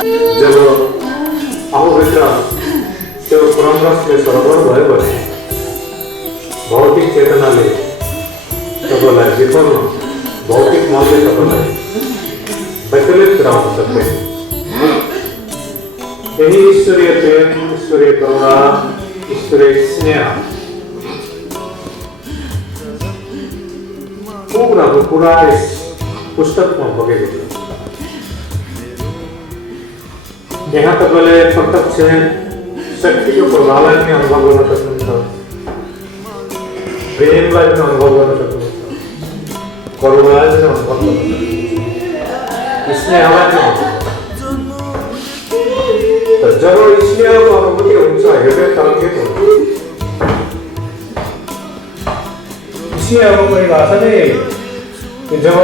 जब आफूभित्र त्यो परमरसले सरबर भएपछि भौतिक चेतनाले तपाईँलाई जिताउन भौतिक मनले तपाईँलाई वैकल्पिक गराउन सक्दैन। यही ईश्वरीय प्रेम, ईश्वरीय करुणा, ईश्वरीय स्नेह कुराको कुरा यस पुस्तकमा बगेको छ। यहाँ तपाईँले प्रत्यक्ष शक्तिको प्रभावलाई पनि अनुभव गर्न सक्नुहुन्छ, प्रेमलाई पनि अनुभव गर्न सक्नुहुन्छ, करुणालाई पनि अनुभव गर्न सक्नुहुन्छ, स्नेहलाई पनि अनुभव। जब स्नेहको अनुभूति हुन्छ हृदय तरङ्गित हुन्छ। स्नेहको परिभाषा नै जब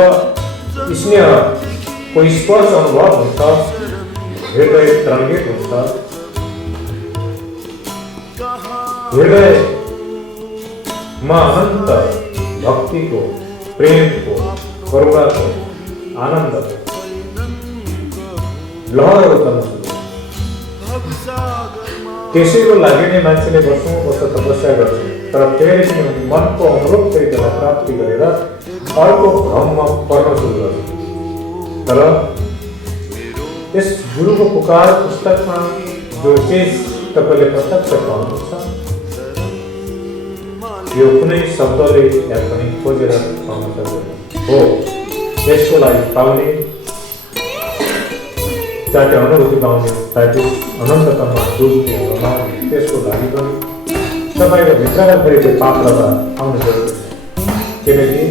स्नेहको स्पर्श अनुभव हुन्छ हृदय तरङ्गित हुन्छ, हृदयमा अनन्त भक्तिको, प्रेमको, करुणाको, आनन्दको लहर उठ्न सुरु। त्यसैको लागि नै मान्छेले वर्षौं वर्ष तपस्या गर्छ, तर फेरि पनि मनको अनुरूप तरिकालाई प्राप्ति गरेर अर्को भ्रममा पर्न सुरु गर्छ। तर यस गुरुको पुकार पुस्तकमा जो चिज तपाईँले प्रत्यक्ष पाउनुहुन्छ यो कुनै शब्दले या पनि खोजेर पाउन सक्दैन हो। यसको लागि पाउने ताकि अनुभूति पाउने, ताकि अनन्ततामा डुब्ने रमाउने, त्यसको लागि पनि तपाईँको भित्रका फेरि पात्रता आउनु जरुरी छ। किनकि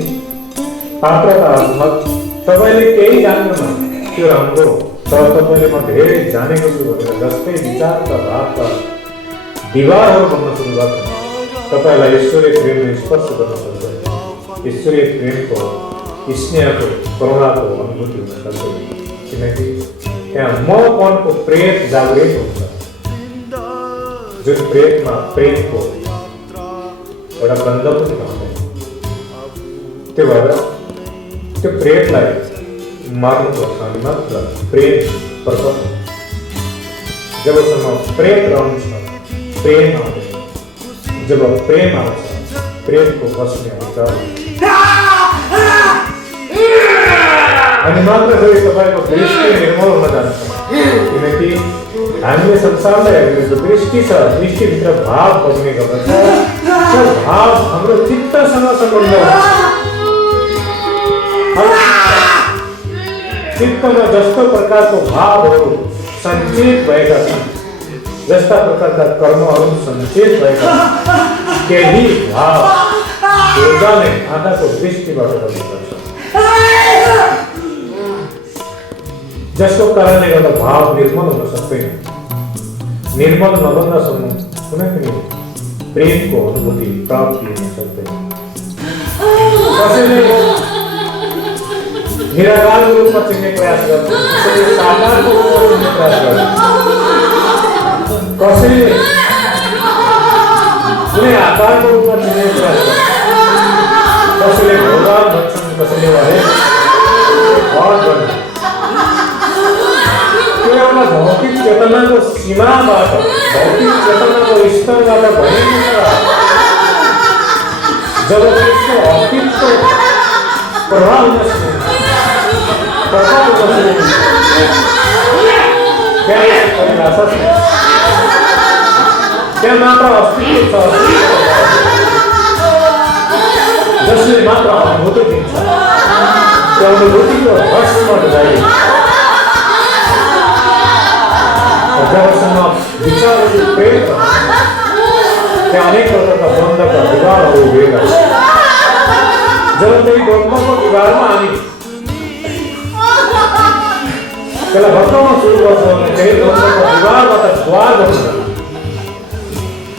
पात्रता अर्थात् तपाईँले केही जान्दैन त्यो राम्रो, तर तपाईँले म धेरै जानेको छु भनेर जस्तै विचारका भावका विवाहहरू बन्न सुरु गर्छ तपाईँलाई ईश्वरीय प्रेमले स्पर्श गर्न सक्दैन। ईश्वरीय प्रेमको, स्नेहको, करुणाको अनुभूति हुन सक्दैन, किनकि त्यहाँ मपनको प्रेम जागृत हुन्छ, जुन प्रेममा प्रेमको एउटा गन्ध पनि आउँदैन। त्यो भएर त्यो प्रेमलाई मार्नुपर्छ अनि मात्र प्रेम प्रकट हुन्छ। जबसम्म प्रेम रहन्छ प्रेम आउँदैन, जब प्रेम आउँछ प्रेमको बस्ने हुन्छ अनि मात्र फेरि तपाईँको दृष्टि निर्मल हुन जान्छ। किनकि हामीले संसारलाई हेर्नु दृष्टि छ, दृष्टिभित्र भाव बग्ने गर्दछ, त्यो भाव हाम्रो चित्तसँग सम्बन्ध हुन्छ। चित्तमा जस्तो प्रकारको भावहरू सञ्चित भएका छन्, जस्ता प्रकारका कर्महरू सञ्चित भएका छन्, केही भाव ऊर्जा नै आँखाको दृष्टिबाट बग्ने गर्छ, जसको कारणले गर्दा भाव निर्मल हुन सक्दैन। निर्मल नबन्दासम्म कुनै पनि प्रेमको अनुभूति प्राप्ति हुन सक्दैन। कसैले निराकारको रूपमा चिन्ने प्रयास गर्छ, कसैले साकारको रूपमा चिन्ने प्रयास गर्छ, कसैले कुनै आकारको रूपमा चिन्ने प्रयास गर्छ, कसैले भगवान भन्छन्, कसैले भने भगवान भन्छन्। एउटा भौतिक चेतनाको सीमाबाट, भौतिक चेतनाको स्तरबाट भएको छ। जब त्यसको अस्तित्व प्रभाव हुन सुरु हुन्छ, त्यहाँ मात्र अस्तित्व छ, जसले मात्र अनुभूति दिन्छ। त्यो अनुभूतिको हर्षमा जाइन्छ। जबसम्म विचारहरू प्रेम त्यहाँ अनेक प्रकारका द्वन्द्वका विवाहहरू उभिएका छन्। जब त्यही द्वन्द्वको विवाहमा हामी त्यसलाई भत्काउन सुरु गर्छौँ भने त्यही द्वन्द्वको विवाहबाट द्वार बन्छ,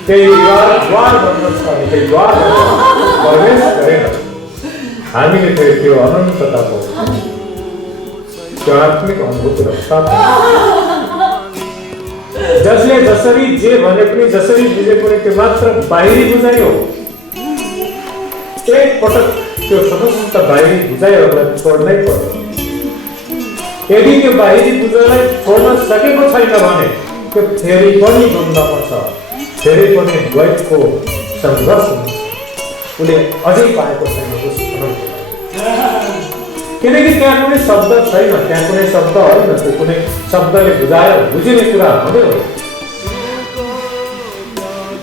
त्यही द्वार बन्दछ अनि त्यही द्वारबाट प्रवेश गरेर हामीले फेरि त्यो अनन्तताको त्यो आत्मिक अनुभूति प्राप्त। जसले जसरी जे भने पनि जसरी बुझे पनि त्यो मात्र बाहिरी बुझाइ हो। एक पटक त्यो समस्त बाहिरी बुझाइहरूलाई छोड्नै पर्छ। यदि त्यो बाहिरी बुझाइलाई छोड्न सकेको छैन भने त्यो फेरि पनि द्वन्द्वमा छ, फेरि पनि द्वैतको सङ्घर्ष हुन्छ। उसले अझै पाएको छैन उस अनन्तलाई। किनकि त्यहाँ कुनै शब्द छैन, त्यहाँ कुनै शब्द होइन, त्यो कुनै शब्दले बुझाएर बुझिने कुरा हुँदै हो।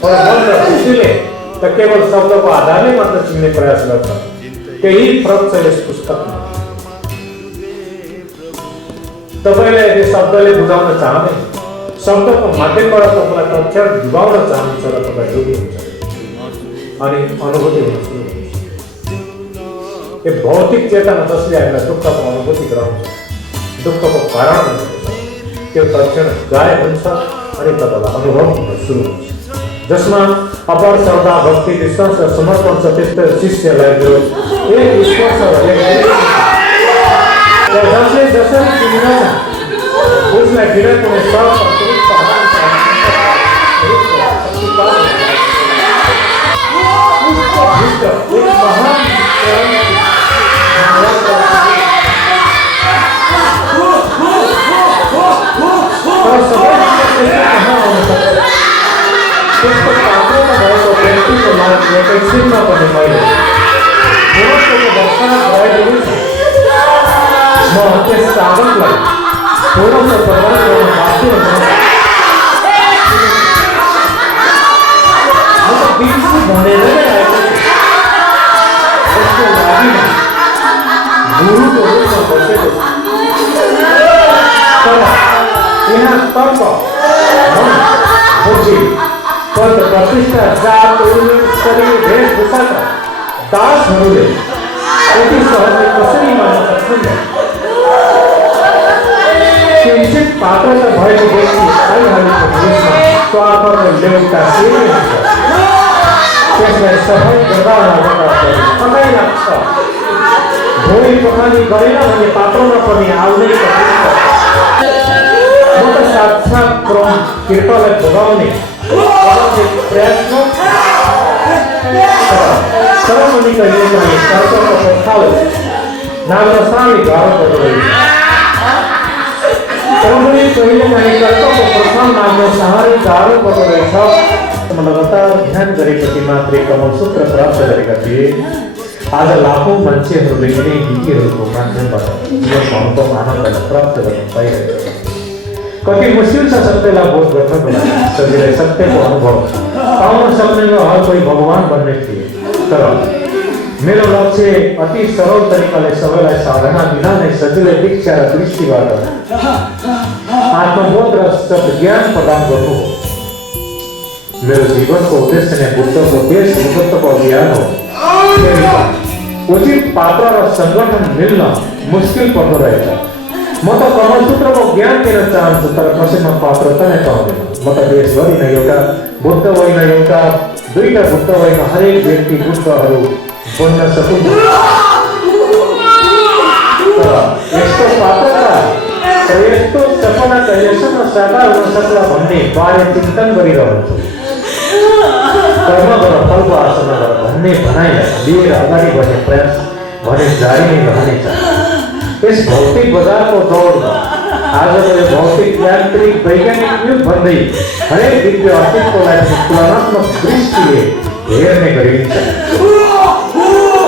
मन र बुद्धिले त केवल शब्दको आधारले मात्र चिन्ने प्रयास गर्छ। त्यही फरक छ यस पुस्तकमा। तपाईँलाई यदि शब्दले बुझाउन चाहँदैन, शब्दको माध्यमबाट तपाईँलाई तथ्य डुबाउन चाहन्छ र तपाईँ डुबी हुन्छ अनि अनुभूति हुन सुरु हुन्छ। यो भौतिक चेतना जसले हामीलाई दुःखको अनुभूति गराउँछ, दुःखको कारण हुन्छ, त्यो तक्षण गायब हुन्छ अनि तपाईँलाई अनुभव हुन सुरु हुन्छ। जसमा अपार श्रद्धा, भक्ति, विश्वास र समर्पण छ, त्यस्तो शिष्यलाई जो एक स्पर्श जसले जसरी चिनिन्छ उसलाई बिना कुनै शर्त त्यसको पात्रमा भएको व्यक्तिको मार्ग एकैछिनमा पनि मैले गुणस्तको दर्शन गराइदिनु छु। म त्यस साधकलाई पूर्णत्व प्रदान गर्न बाध्य हुँदैन। म त बिर्सु भनेर नै आएको छु। यसको लागि गुरुको रूपमा बसेको छु। तर यहाँ तर्क, मन, बुद्धि, पद, प्रतिष्ठा, जात, उमेर, शरीर, वेशभूषाका दासहरूले यति सहजले कसरी मान्न सक्छन्? किञ्चित पात्रता भएको व्यक्ति आइहालेको देशमा स्वार्थ र ल्याउटा सेवी हुन्छ। त्यसलाई सफाइ गर्दा कतै लाग्छ। भोलि पखाली गरेन भने पात्रमा पनि आउँदै म त साक्षात् क्रम कृपालाई भोगाउने प्रयास तर पनि कहिले काहीँ सर्कको खाल नाग्न साह्रै गाह्रो पर्दो रहेछ। तर पनि कहिले काहीँ सर्कको प्रथम नाग्न साह्रै गाह्रो पर्दो रहेछ। म लगातार ध्यान गरेपछि मात्रै कमलसूत्र प्राप्त गरेका थिए। आज लाखौँ मान्छेहरूले यिनै गीतहरूको माध्यमबाट यो अनुभव आनन्दलाई प्राप्त गर्न पाइरहेका छन्। कति मुश्किल छ सत्यलाई बोध गर्नको लागि। सजिलै सत्यको अनुभव पाउन सक्नेमा हर कोही भगवान बन्ने थिए। तर मेरो लक्ष्य अति सरल तरिकाले सबैलाई साधना बिना नै सजिलै दीक्षा र दृष्टिबाट आत्मबोध र सद्ज्ञान प्रदान गर्नु हो। मेरो जीवनको उद्देश्य नै बुद्धको देश बुद्धको अभियान हो। उचित पात्र र सङ्गठन मिल्न मुस्किल पर्दो रहेछ। म त कमलसूत्रको ज्ञान दिन चाहन्छु तर कसैमा पात्रता नै पाउँदैन। म त देशभरि नै एउटा बुद्ध होइन, एउटा दुईटा बुद्ध होइन, हरेक व्यक्ति बुद्धहरू बन्न सकिन्छ। तर यस्तो पात्रता र यस्तो सपना कहिलेसम्म साकार हुन सक्ला भन्ने बारे चिन्तन गरिरहन्छु। कर्म गर, फलको आशा नगर भन्ने भनाइलाई लिएर अगाडि बढ्ने प्रयास भने जारी नै रहनेछ। यस भौतिक बजारको दौडमा आजको यो भौतिक यान्त्रिक वैज्ञानिक युग भन्दै हरेक दिव्य अस्तित्वलाई तुलनात्मक दृष्टिले हेर्ने गरिन्छ।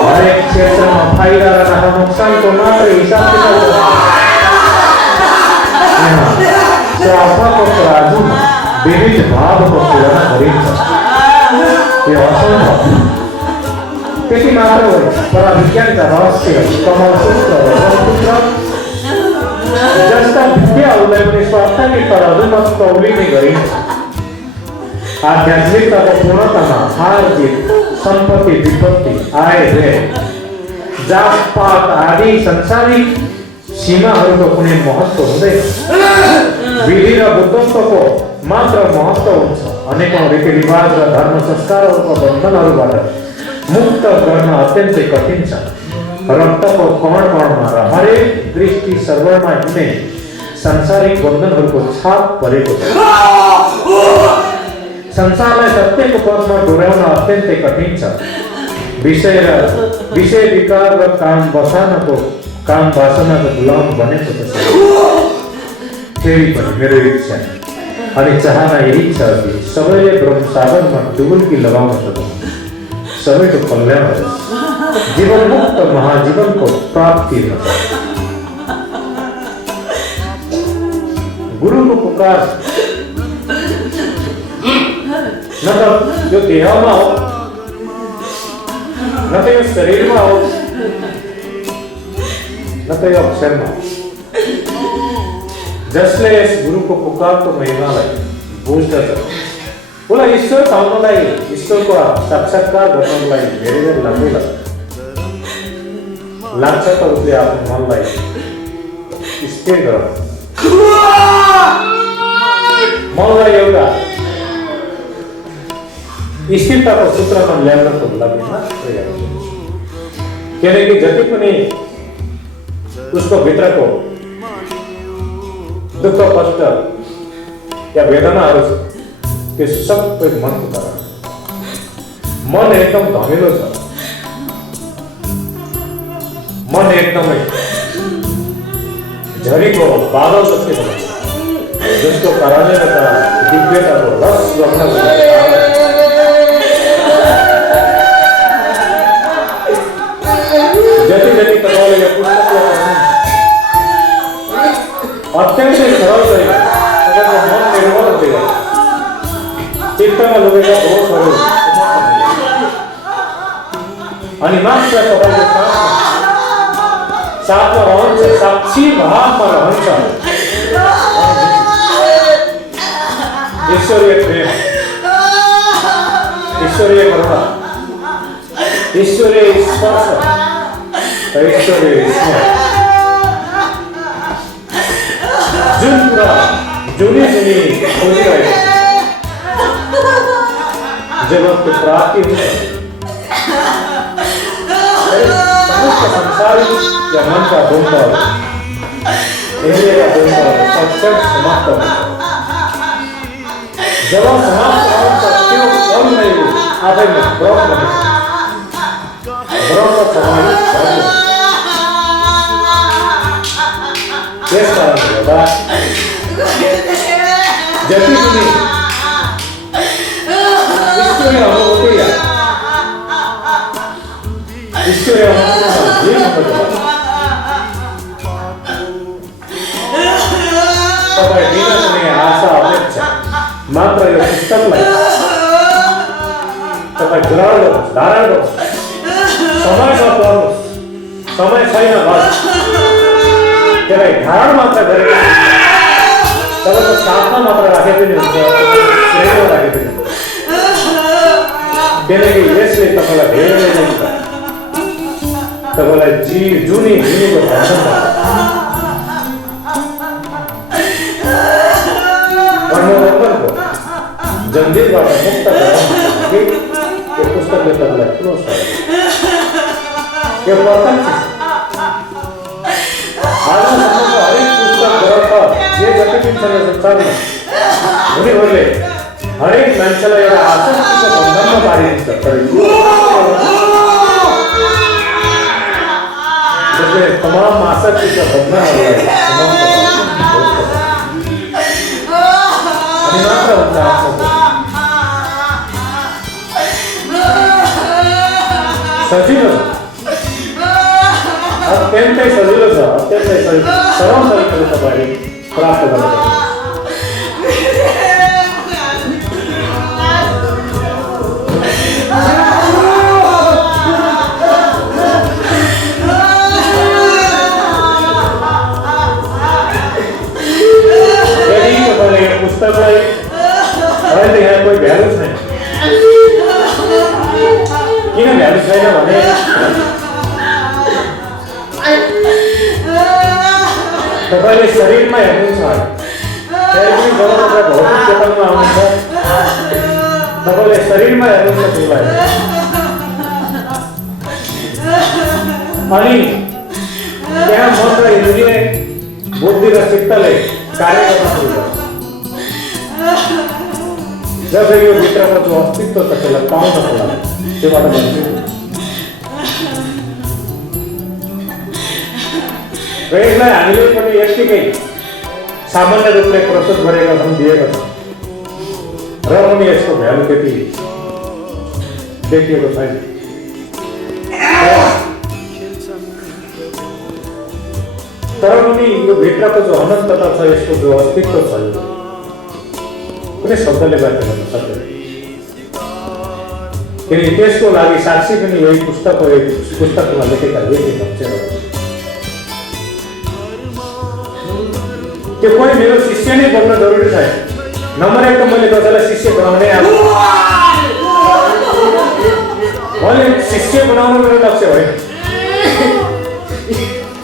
हरेक क्षेत्रमा फाइदा र नाफा नोक्सानको मात्रै हिसाब स्वार्थको तराजुमा विविध भावको तुलना गरिन्छ। यो असम्भव। त्यति मात्र होइन, पराविज्ञानका रहस्य कमलसूत्र र ब्रह्मसूत्र जस्ता विद्याहरूलाई पनि स्वार्थकै तराजुमा तौलिने गरिन्छ। आध्यात्मिकताको पूर्णतामा हार जित, सम्पत्ति विपत्ति, आय व्यय, जात पात आदि संसारिक सीमाहरूको कुनै महत्त्व हुँदैन। विधि र बुद्धत्वको मात्र महत्त्व हुन्छ। अनेकौं रीतिरिवाज र धर्म संस्कारहरूको बन्धनहरूबाट मुक्त गर्न अत्यन्तै कठिन छ। रक्तको कण कणमा र हरेक दृष्टि सर्वरमा हिँड्ने सांसारिक बन्धनहरूको छाप परेको छ। संसारलाई सत्यको पथमा डोर्याउन अत्यन्तै कठिन छ। विषय विकार र काम वासनाको गुलाम बनेको छ। फेरि पनि मेरो इच्छा अनि चाहना यही छ कि सबैले ब्रह्मसागरमा डुबुल्की लगाउन सकौँ, सबैको कल्याण होस्, जीवनमुक्त महाजीवनको प्राप्ति होस्। गुरुको पुकार न त यो देहमा हो, न त यो शरीरमा हो, न त यो अक्षरमा हो। जसले यस गुरुको पुकारको महिमालाई बुझ्दछ उसलाई ईश्वर पाउनलाई, ईश्वरको साक्षात्कार गर्नको लागि धेरै बेर लाग्दैन। लाग्छ त उसले आफ्नो मनलाई स्थिर गराउन, मनलाई एउटा स्थिरताको सूत्रमा ल्याउनको लागि मात्रै गर्छ। किनकि जति पनि उसको भित्रको दुःख कष्ट या वेदनाहरू छ त्यो सबै मनको कारण। मन एकदम धमिलो छ, मन एकदमै झरीको बादल जस्तै छ, जसको कारणले गर्दा दिव्यताको रस बग्नको जति जति तपाईँले यो पुस्तकलाई अत्यन्तै सरल तरिका तपाईँको मन निर्मल हुँदै जान्छ, चित्तमा लगेका दोषहरू अनि मात्र तपाईँको साथमा रहन्छ, साक्षी भावमा रहन्छ। ईश्वरीय प्रेम, ईश्वरीय करुणा, ईश्वरीय स्पर्श, ईश्वरीय स्मरण, जुन कुरा जुनी खोजिरहेको जब त्यो प्राप्ति हुन्छ, समस्त संसारी या मनका द्वन्द्वहरू, हृदयका द्वन्द्वहरू सक्षम समाप्त हुन्छ। जब समाप्त हुन्छ त्यो फल नै आफैमा ब्रह्म हुन्छ, ब्रह्म समाहित हुन्छ। त्यस कारणले गर्दा जति पनि ईश्वरीय अनुभूति या ईश्वरीय तपाईँ दिन कुनै आशा अपेक्षा मात्र यो पुस्तकलाई तपाईँ ग्रहण गर्नुहोस्, धारण गर्नुहोस्, समयमा पढ्नुहोस्, समय छैन बस त्यसलाई धारण मात्र गरेर तपाईँको साथमा मात्र राखे पनि हुन्छ, श्रेणीमा राखे पनि हुन्छ। किनकि यसले तपाईँलाई धेरै नै तपाईँलाई जुनी जुनीको भाषण कर्मबन्धनको जन्जिरबाट मुक्त गराउनु यो पुस्तकले तपाईँलाई ठुलो सहयोग, यो प्रत्यक्ष आजसम्मको हरेक पुस्तक ग्रन्थ जे जति पनि छ यो संसारमा उनीहरूले हरेक मान्छेलाई एउटा आसक्तिको बन्धनमा पारिदिन्छ, तर जसले तमाम आसक्तिका बन्धनहरूलाई समाप्त अनि मात्र हुन्छ आफ्नो सजिलो छ, अत्यन्तै सजिलो छ, अत्यन्तै सरल तरिकाले तपाईँले प्राप्त गर्न सक्नुहुन्छ। यदि तपाईँले यो पुस्तकलाई अहिले यहाँ कोही भ्यालु छैन, किन भ्यालु छैन भने तपाईँले शरीरमा हेर्नुहुन्छ, शरीर जब तपाईँ भौतिक चेतनमा आउनुहुन्छ तपाईँले शरीरमा हेर्नुहुन्छ त्यसलाई, अनि त्यहाँ मन र इन्द्रिय बुद्धि र चित्तले कार्य गर्न सुरु गर्छ। जब यो भित्रको जो अस्तित्व छ त्यसलाई पाउनको लागि त्योबाट बन्छ। र यसलाई हामीले पनि यत्तिकै सामान्य रूपले प्रस्तुत गरेका छन्, दिएका छन् र पनि यसको भ्यालु त्यति देखिएको छैन। तर पनि यो भित्रको जो अनन्तता छ, यसको जो अस्तित्व छ, यो कुनै शब्दले व्याख्या गर्न सक्दैन। किनकि त्यसको लागि साक्षी पनि यही पुस्तकमा लेखेका लेखेका त्यो कोही मेरो शिष्य नै बन्न जरुरी छैन। नम्बर 1 त मैले कसैलाई शिष्य बनाउने मैले शिष्य बनाउनु मेरो लक्ष्य होइन।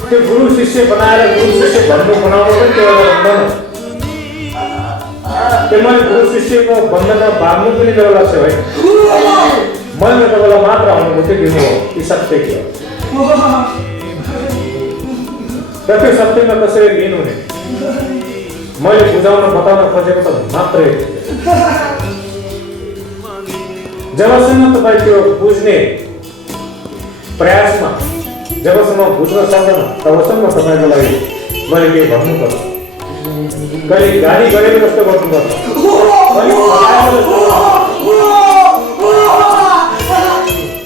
त्यो गुरु शिष्य बनाएर गुरु शिष्य बनाउनु पनि त्यो एउटा बन्धन हो। त्यो मैले गुरु शिष्यको बन्धनमा बाँध्नु पनि मेरो लक्ष्य होइन। मैले तपाईँलाई मात्र अनुभूति दिनु हो कि सत्य के हो र त्यो सत्यमा कसरी लिनुहुने मैले बुझाउन बताउन खोजेको त मात्रै। जबसम्म तपाईँ त्यो बुझ्ने प्रयासमा जबसम्म बुझ्न सक्दैन तबसम्म तपाईँको लागि मैले केही भन्नुपर्छ। कहिले गाली गरेको जस्तो गर्नुपर्छ,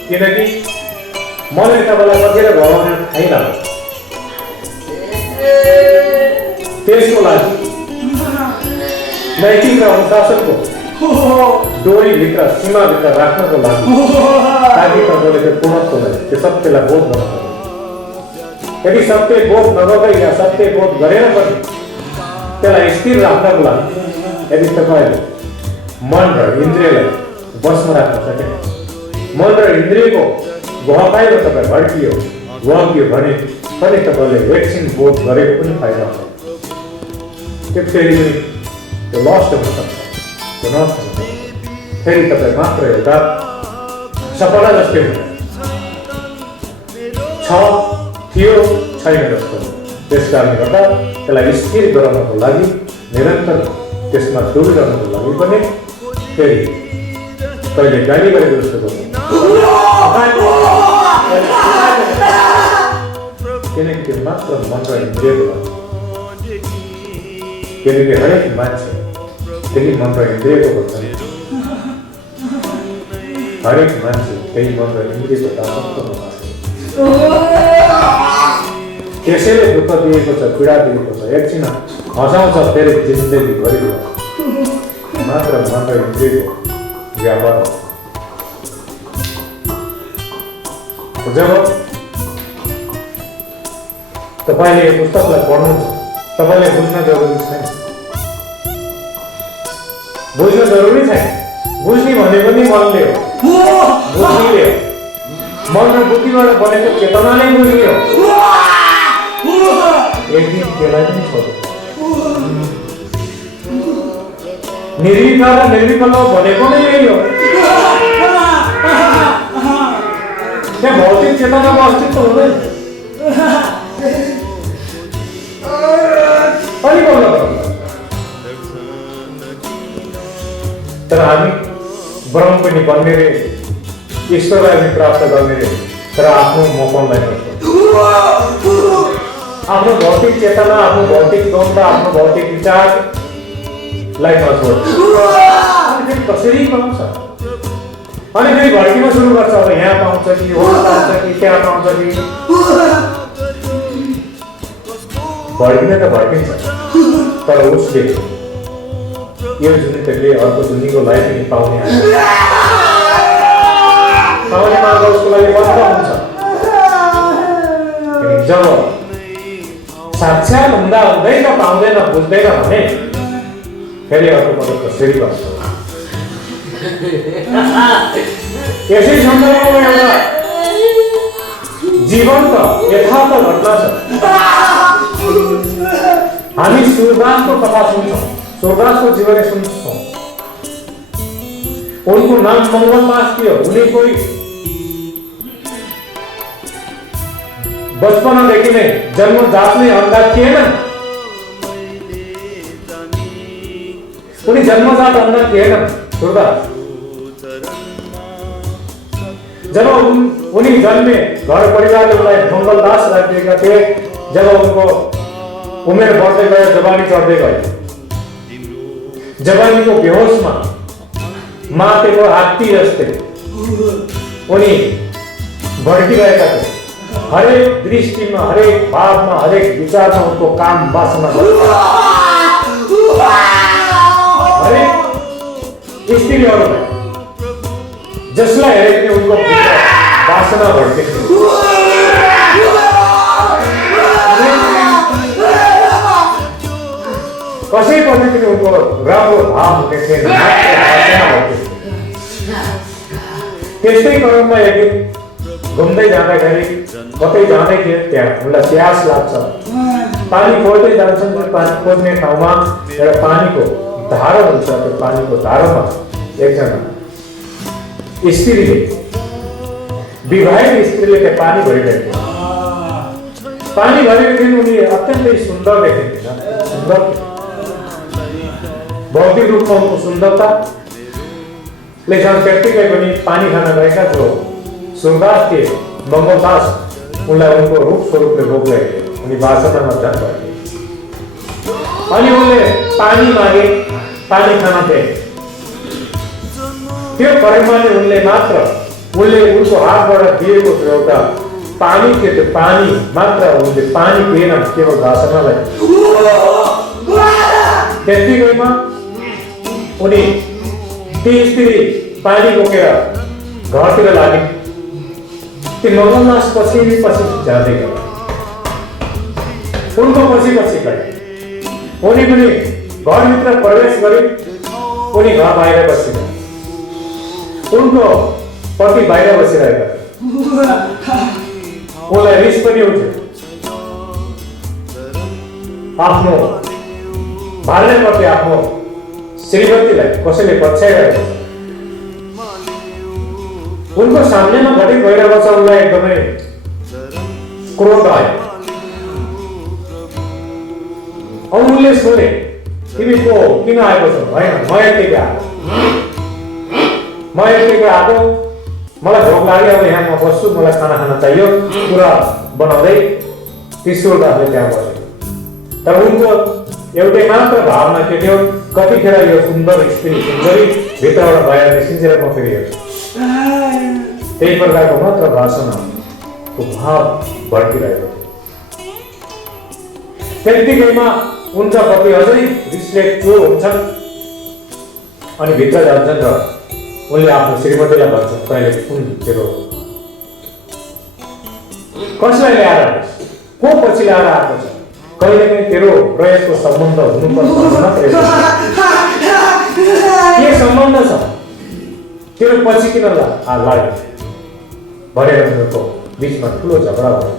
किनकि मैले तपाईँलाई कतिवटा भगाउन थाइरहेको त्यसको लागि नैतिक र अनुशासनको डोरीभित्र सीमाभित्र राख्नको लागि ताकि तपाईँले त्यो पूर्णत्वलाई त्यो सत्यलाई बोध गर्न सक्नु। यदि सत्य बोध नगर्दै या सत्य बोध गरेर पनि त्यसलाई स्थिर राख्नको लागि यदि तपाईँले मन र इन्द्रियलाई बसमा राख्न सकेन, मन र इन्द्रियको बहकाइमा तपाईँ भड्कियो भने पनि तपाईँले एकछिन बोध गरेको पनि फाइदा हुन्छ। त्यो फेरि त्यो लस्ट हुन सक्छ, त्यो नष्ट हुन सक्छ। फेरि तपाईँ मात्र एउटा सफलता जस्तै थियो छैन जस्तो। त्यस कारणले गर्दा त्यसलाई स्थिर गराउनको लागि निरन्तर त्यसमा डुबिरहनको लागि पनि फेरि कहिले गाली गरेको जस्तो गर्नु, किनकि त्यो मात्र मन र इन्द्रियको लागि। किनकि हरेक मान्छे त्यही मन र इन्द्रियको गर्छन्, हरेक मान्छे त्यही मन र इन्द्रियको दासत्वमा बाँच्छ। त्यसैले दुःख दिएको छ, पीडा दिएको छ, एकछिन हँसाउँछ फेरि जिन्दगी भरिको मात्र मन र इन्द्रियको व्यापार हो। जब तपाईँले यो पुस्तकलाई पढ्नुहुन्छ तपाईँले बुझ्न जरुरी छैन, बुझ्न जरुरी छैन। बुझ्ने भनेको नि मनले हो, बुझ्नेले हो। मन र बुद्धिबाट बनेको चेतना नै बुझ्ने हो। एक दिन त्यसलाई पनि छोड्नु। निर्विकार र निर्विकल्प भनेको नै यही हो। त्यहाँ भौतिक चेतनाको अस्तित्व हुँदैन। तर हामी ब्रह्म पनि बन्ने रे, ईश्वरलाई पनि प्राप्त गर्ने रे, तर आफ्नो मपनलाई आफ्नो भौतिक चेतना, आफ्नो भौतिक द्वन्द्व, आफ्नो भौतिक विचारलाई नछोड। कसरी पाउँछ? अनि फेरि भड्किन सुरु गर्छ। अब यहाँ पाउँछ कि वहाँ पाउँछ कि त्यहाँ पाउँछ कि। भड्किन त भड्किन्छ, तर उसले यो जुनीले अर्को जुनीको लागि पनि पाउने मार्ग उसको लागि बन्द हुन्छ। जब साक्षात हुँदा हुँदैन पाउँदैन बुझ्दैन भने फेरि अर्को पटक कसरी गर्छ। यसै सन्दर्भमा एउटा जीवन्त यथार्थ घटना छ। हामी सूरदासको कथा सुन्छौँ, सूरदासको जीवनी सुन्छौँ। उनको नाम मंगलदास थियो। उनी कोही बचपनदेखि नै जन्मजात नै अंधा थिएनन्। उनी जन्मजात अंधा थिएनन् सूरदास। जब उनी जन्मे घर परिवारले उनलाई मंगलदास राखिदिएका थिए। जब उनको उमेर बढ्दै गयो, जवानी चढ्दै गयो। जवानीको बेहोसमा मातेको हात्ती जस्तै उनी भड्किरहेका थिए। हरेक दृष्टिमा, हरेक भावमा, हरेक विचारमा उनको काम वासना हरेक स्त्रीहरूलाई जसलाई हेरेको थियो उनको वासना भड्किन्थ्यो। कसैप्रति पनि उनको राम्रो भाव हुने थिएन, वासना भड्किन्थ्यो। त्यस्तै क्रममा एक दिन घुम्दै जाँदाखेरि कतै जाँदै थिए, त्यहाँ उनलाई प्यास लाग्छ। पानी खोज्दै जान्छन्। पानी खोज्ने ठाउँमा एउटा पानीको धारो हुन्छ। त्यो पानीको धारोमा एकजना स्त्रीले, विवाहित स्त्रीले त्यहाँ पानी भरिरहेको थियो। पानी भरेको दिन उनी अत्यन्तै सुन्दर देखिन्थे। सुन्दर भौतिक रूपमा उनको सुन्दरताले त्यत्तिकै पनि पानी खान गएका जो सुरदास थिए, मङ्गलदास, उनलाई उनको रूप स्वरूपले भोग्दै उनी वासनामा जानुभएको थियो। अनि उनले पानी मागे, पानी खान थिए। त्यो क्रममा उनले उनको हातबाट दिएको थियो एउटा पानी थियो। त्यो पानी मात्र उनले पानी पिएन, केवल वासनालाई। त्यत्तिकैमा उनी ती स्त्री पानी बोकेर घरतिर लागे। ती मङ्गलदास पछि जाँदै गए, उनको पछि गए। उनी पनि घरभित्र प्रवेश गरे। उनी घर बाहिर बसिरहे। उनको पति बाहिर बसिरहेका थिए। उनलाई रिस पनि उठ्यो। आफ्नो भाल्ने प्रति आफ्नो श्रीमतीलाई कसैले पछ्याइरहेको छ। उनको सामनेमा घटित भइरहेको छ। उनलाई एकदमै क्रोध आयो। उनले सोधे, तिमी को किन आएको छौ? होइन, म यतिकै आएको, मलाई भोक लाग्यो, अब यहाँ म बस्छु, मलाई खाना खान चाहियो कुरा बनाउँदै किशोरदासले त्यहाँ बस्यो। तर उनको एउटै मात्र भावना के थियो, कतिखेर यो सुन्दर स्त्री सुन्दरी भित्रबाट बाहिर निस्किन्छ म फेरि हेर्छु। त्यही प्रकारको मात्र वासनाको भाव भड्किरहेको थियो। त्यत्तिकैमा उनका पति अझै रिसले चोर हुन्छन्। अनि भित्र जान्छन् र उनले आफ्नो श्रीमतीलाई भन्छन्, तैँले कुन तेरो कसलाई ल्याएर आएछ? को पछि ल्याएर आएको छ? कहिले पनि तेरो प्रयासको सम्बन्ध हुनुपर्छ मात्रै। के सम्बन्ध छ? तेरो पछि किन लाग्यो भनेर उनीहरूको बिचमा ठुलो झगडा भयो।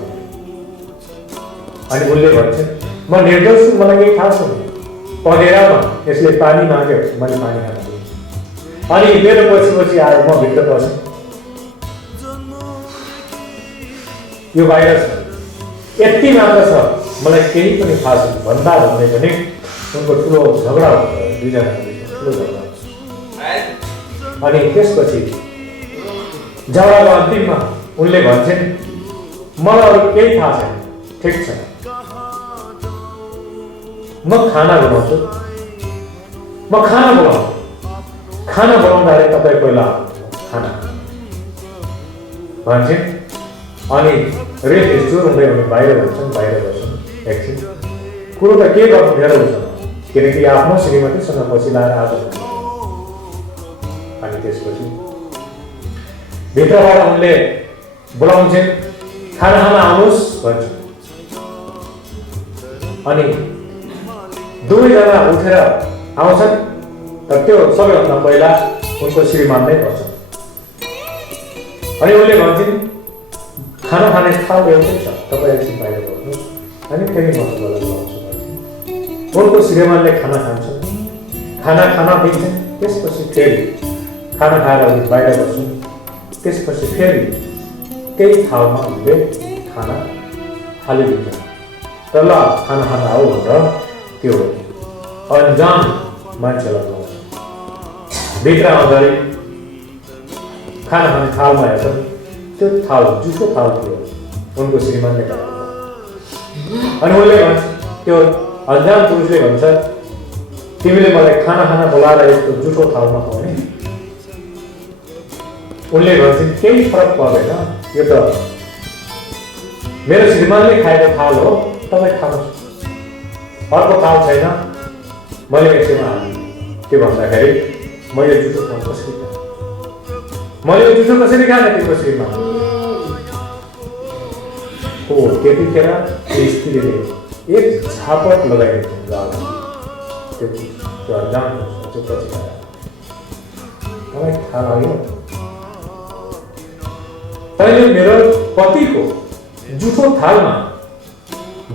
अनि उनले भन्छन्, म निर्दोष छु, मलाई केही थाहा छैन। पँधेरामा यसले पानी माग्यो, मैले पानी खान दिएँ। अनि मेरो पछि आयो, म भित्र बसेँ। यो बाहिर छ, यति मात्र छ, मलाई केही पनि थाहा छैन भन्दा भन्दै पनि उनको ठुलो झगडा हुन्छ। दुईजनाको बिचमा ठुलो झगडा हुन्छ। अनि त्यसपछि झगडाको अन्तिममा उनले भन्छन्, मलाई अरू केही थाहा छैन, ठिक छ, म खाना बनाउँछु, खाना बनाउँदाखेरि तपाईँ पहिला खाना भन्छन्। अनि रेल हिस्टोर हुँदै हुने बाहिर भन्छन्, बाहिर बस्छन् एकछिन। कुरो त के गर्नु धेरै हुन्छ, किनकि आफ्नो श्रीमतीसँग पछि लाएर आएको छ। अनि त्यसपछि भित्रबाट उनले बोलाउँछन्, खाना खान आउनुहोस् भन्छन्। अनि दुवैजना उठेर आउँछन्। तर त्यो सबैभन्दा पहिला उनको श्रीमान नै पर्छन्। अनि उनले भन्छन्, खाना खाने थाल एउटै छ, तपाईँ एकछिन बाहिर बस्नुहोस्, अनि फेरि म तपाईँलाई बोलाउँछु भन्छन्। उनको श्रीमानले खाना खान्छन्, खाना दिन्छन्। त्यसपछि फेरि खाना खाएर उनी बाहिर बस्छन्। त्यसपछि फेरि त्यही थालमा उनले खाना हालिदिन्छन्। तर ल खाना खान आऊ भनेर त्यो अन्जान मान्छेलाई बोलाउँछ। भित्र आउँदाखेरि खाना खाने थालमा हेर्छन्, त्यो थाल जुठो थाल थियो उनको श्रीमानले खाएको। अनि उनले भन्छ, त्यो अनजान पुरुषले भन्छ तिमीले मलाई खाना खाना बोलाएर यस्तो जुठो थालमा खुवाउने। उनले भन्छन् केही फरक पर्दैन, यो त मेरो श्रीमानले खाएको थाल हो, तपाईँ खानुहोस्, अर्को थाल छैन, मैले यसैमा हालेँ। त्यो भन्दाखेरि मैले जुठो थाल कसरी खाएँ, मैले यो जुठो कसरी खाने तिम्रो श्रीमान हो। त्यतिखेर स्त्रीले एक झापट लगाइदिन्छ त्यो अनजान पछि मलाई थाहा लाग्यो तैँले मेरो पतिको जुठो थालमा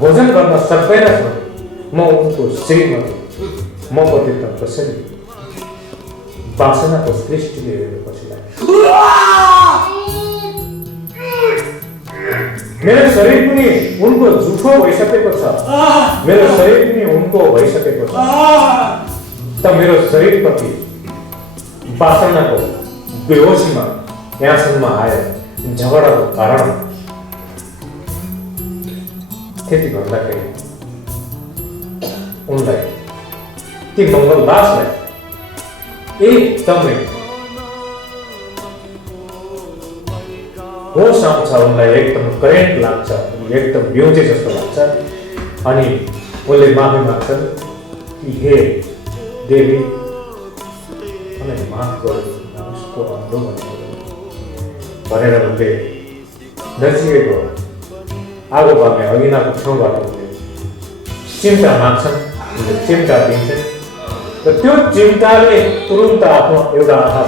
भोजन गर्न सक्दैनस् भने म उनको श्रीमती म पति त कसरी। वासनाको दृष्टिले हेरेपछि मेरो शरीर पनि उनको जुठो भइसकेको छ, मेरो शरीर पनि उनको भइसकेको छ, त मेरो शरीरप्रति वासनाको बेहोसीमा यहाँसम्म आयो झगडाको कारण। त्यति भन्दाखेरि उनलाई ती मङ्गलदासलाई एकदमै होस आउँछ, उनलाई एकदम करेन्ट लाग्छ, एकदम बिउजे जस्तो लाग्छ। अनि उनले माफी माग्छन् कि हे देवी मलाई माफ गर्नु भनेर उनले नजिकैको आगो बाल्ने अगिनाको छेउबाट उनले चिम्टा माग्छन्, उनले चिम्टा दिन्छन् र त्यो चिम्टाले तुरुन्त आफ्नो एउटा आँखा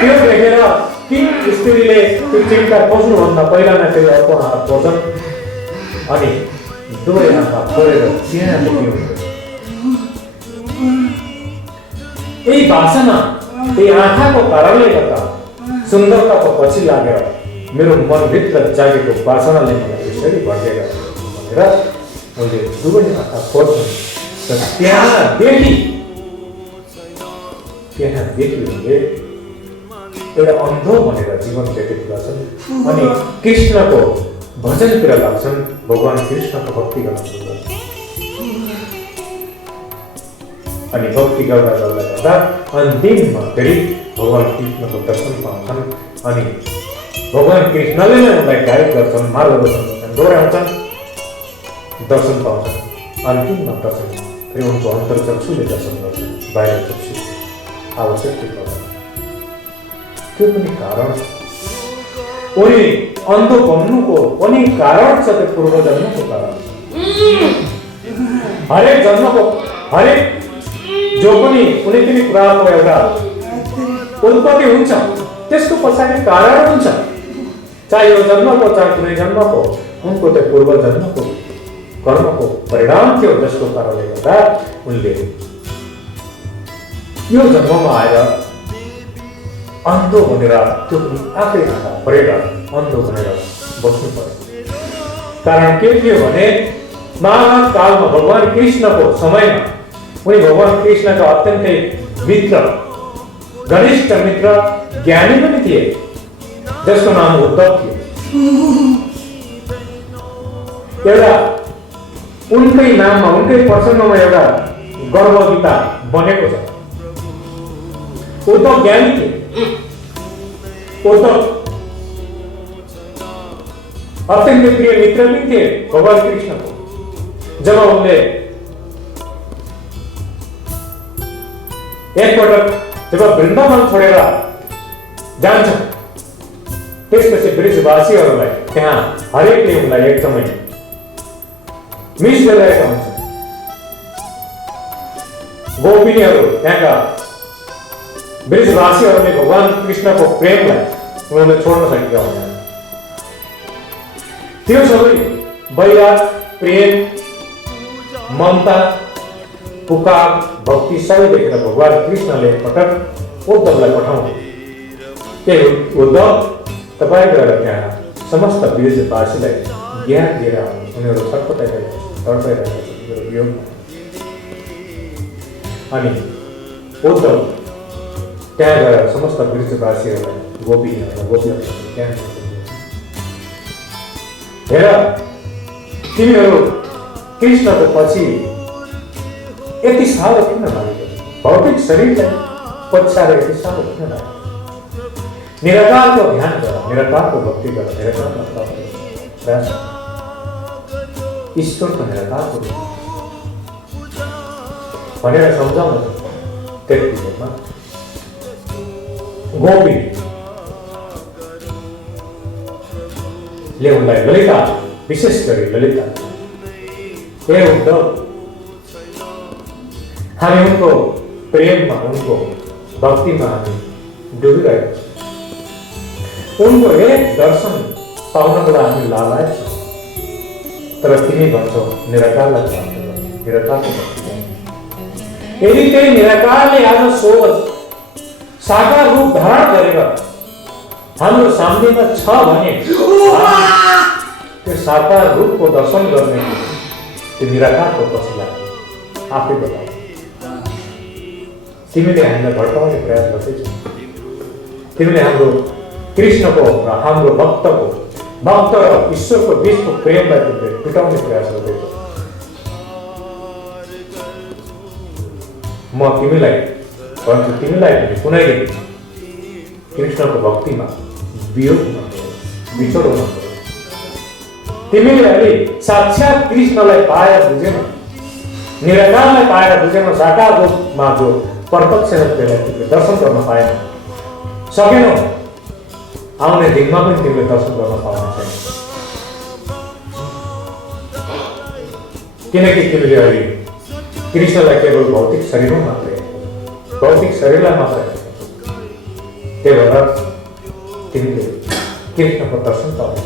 त्यो देखेर ती स्त्रीले त्यो चिम्टा पस्नुभन्दा पहिला नै फेरि अर्को आँखा पर्छन् अनि दुवै आँखा फोडेर चिया देखिन्छ। यही वासना यही आँखाको कारणले गर्दा सुन्दरताको पछि लागेर मेरो मनभित्र जागेको वासनाले मलाई यसरी भड्केर भनेर उनले दुवै आँखा खोज्छन् र त्यहाँ देखि उनले एउटा अन्धो भनेर जीवन व्यतीत गर्छन् अनि कृष्णको भजनतिर लाग्छन्, भगवान कृष्णको भक्ति गर्न सुरु गर्छन्। अनि भक्ति गर्दा गर्दा गर्दा अन्तिममा फेरि भगवान कृष्णको दर्शन पाउँछन् अनि भगवान कृष्णले नै उनलाई गाइड गर्छन्, मार्गदर्शन गर्छन्, डोर्याउँछन्, दर्शन पाउँछन्। अन्तिममा दर्शन फेरि उनको अन्तर्चक्षुले दर्शन गर्छन्, बाहिर चक्षु आवश्यक पर्दैन। त्यो पनि कारण छ, उनी अन्धो बन्नुको पनि कारण छ, त्यो पूर्वजन्मको कारण छ। हरेक जन्मको हरेक जो पनि कुनै पनि कुराको एउटा उत्पत्ति हुन्छ त्यसको पछाडि कारण हुन्छ, चाहे यो जन्मको चाहे कुनै जन्मको, उनको त्यो पूर्व जन्मको कर्मको परिणाम थियो जसको कारणले गर्दा उनले यो जन्ममा आएर अन्धो भनेर त्यो पनि आफै आँखा परेर अन्धो भनेर बस्नु पर्यो। कारण के थियो भने महाभारत कालमा भगवान कृष्णको समयमा उनी भगवान कृष्णका अत्यन्तै मित्र, घनिष्ठ मित्र, ज्ञानी पनि थिए जसको नाम उद्धव थियो। एउटा उनकै नाममा उनकै प्रसङ्गमा एउटा गर्भगीता बनेको छ। उद्धव ज्ञानी थिए, उद्धव अत्यन्तै प्रिय मित्र पनि थिए भगवान कृष्णको। जब उनले एकपटक जब वृन्दावन छोडेर जान्छ त्यसपछि ब्रिजवासीहरूलाई त्यहाँ हरेकले उनलाई एकदमै मिस गरिरहेका हुन्छन्। गोपिनीहरू त्यहाँका ब्रिजवासीहरूले भगवान कृष्णको प्रेमलाई उनीहरूले छोड्न सकेका हुन्छन्। त्यो सबै वैराग, प्रेम, ममता, पुकार, भक्ति सबै देखेर भगवान कृष्णले पटक उद्धवलाई पठाउनु, के उद्धव तपाईँ गएर त्यहाँ समस्त ब्रिजवासीलाई ज्ञान दिएर उनीहरू छटपटाइरहेका छन्, तडपाइरहेका छन् मेरो वियोगमा। अनि उद्धव त्यहाँ गएर समस्त ब्रिजवासीहरूलाई गोपीहरूलाई ज्ञान दिन्छ। हेर तिमीहरू कृष्णको पछि यति साह्रो किन लागेको? भौतिक शरीरलाई पछ्याएर यति साह्रो किन लागेको? निराकारको ध्यान गर, निराकारको भक्ति गर, निराकारमा प्राप्त प्रयास गर। ईश्वरको निराकारको भनेर सम्झाउन त्यति बेलामा गोपीले उनलाई ललिता, विशेष गरी ललिता, हे उद्धव, हामी उनको प्रेममा, उनको भक्तिमा हामी डुबिरहेको छौँ। उनको एक दर्शन पाउनको लागि हामी लालायत छौँ। तर तिमी भन्छौ निराकारलाई प्राप्त गर, निराकारको भक्ति गर। यदि त्यही निराकारले आज सोच साकार रूप धारण गरेर हाम्रो सामनेमा छ भने त्यो साकार रूपको दर्शन गर्ने त्यो निराकारको पछि लाग्यो। आफै बताऊ, तिमीले हामीलाई भड्काउने प्रयास गर्दैछौ। तिमीले हाम्रो कृष्णको र हाम्रो भक्त र ईश्वरको बीचको प्रेमलाई तिमीले टुटाउने प्रयास गर्दैछौ। म तिमीलाई भन्छु, तिमीलाई पनि कुनै दिन कृष्णको भक्तिमा वियोग हुन पर्यो, बिछोड हुन पर्यो। तिमीले अलि साक्षात कृष्णलाई पाएर बुझेन, निराकारलाई पाएर बुझेन, साकार रूपमा जो प्रत्यक्ष रूपले तिमीले दर्शन गर्न पाएन, सकेनौ। आउने दिनमा पनि तिमीले दर्शन गर्न पाउने छैन। किनकि तिमीले अहिले कृष्णलाई केवल भौतिक शरीरमा मात्रै, भौतिक शरीरलाई मात्रै, त्यही भएर तिमीले कृष्णको दर्शन पाउने